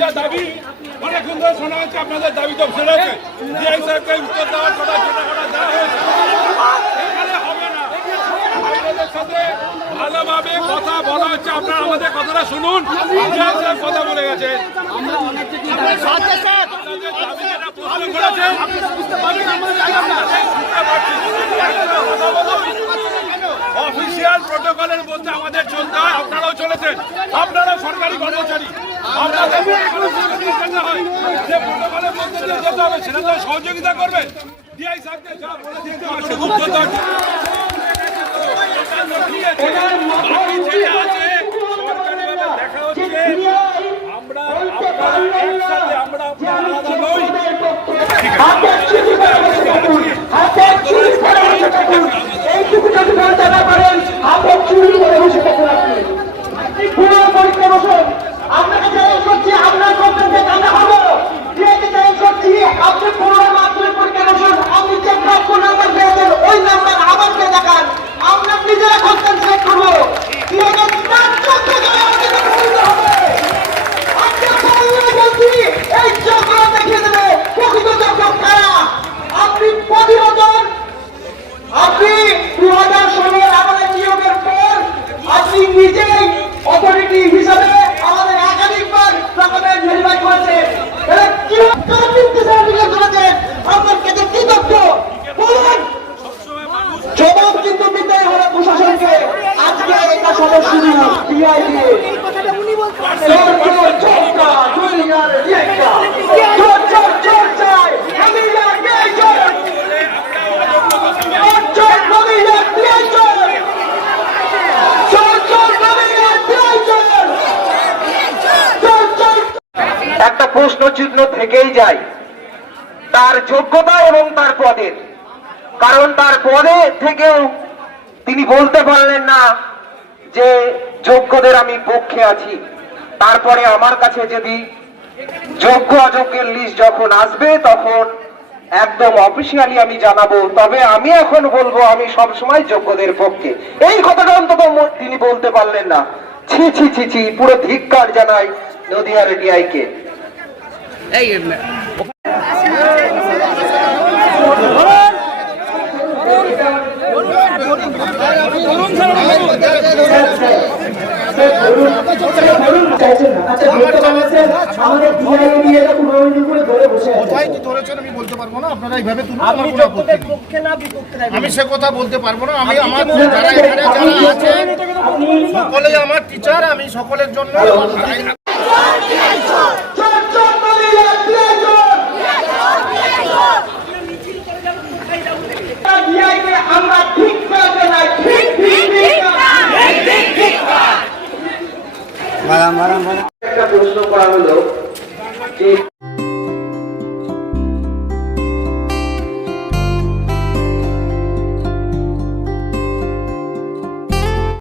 যা দাবি অনেকক্ষণ ধরে শোনা হচ্ছে, আপনাদের দাবি তো শুনেছে ডিআই উত্তর দেওয়ার কথা করা দেওয়া আপনাদের বলা হচ্ছে। আপনারা আমাদের কথাটা শুনুন। কথা বলে গেছে। আপনাদের অফিসিয়াল প্রোটোকলের মধ্যে আমাদের চলতে আপনারাও চলেছেন। আপনারা সরকারি কর্মচারী। হয়। যে প্রোটোকলের মধ্যে দিয়ে যেতে হবে সেটা তো সহযোগিতা করবে। ডিআই সাহেবকে যা বলে দিতে হবে দেখা হচ্ছে, আমরা একসাথে আমরা আলাদা নই। আমরা হব একটা প্রশ্ন চিহ্ন থেকেই যায়। তার যোগ্যতা এবং তার পদের কারণ তার পদে থেকেও তিনি বলতে পারলেন না যে যোগ্যদের আমি পক্ষে আছি। তারপরে আমার কাছে যদি যোগ্য অযোগ্যের লিস্ট যখন আসবে, তখন একদম অফিসিয়ালি আমি জানাব। তবে আমি এখন বলব, আমি সব সময় যোগ্যদের পক্ষে। এই কথাটা অন্তত তিনি বলতে পারলেন না। ছি ছি ছি ছি, পুরো ধিক্কার জানাই নদিয়ার ডিআইকে চাইছেন না আচ্ছা বলতে পারছেন আমাদের ডিআই দিয়ে করে ধরে বসে আছে। কি ধরেছেন আমি বলতে পারব না আপনারা এইভাবে তুলুন। আমি সে কথা বলতে পারব না আমি আমার যারা এখানে যারা আছে সকলে আমার টিচার আমি সকলের জন্য আমরা ঠিক করে নাই ঠিক ঠিক ঠিক একটা প্রশ্ন করা হলো যে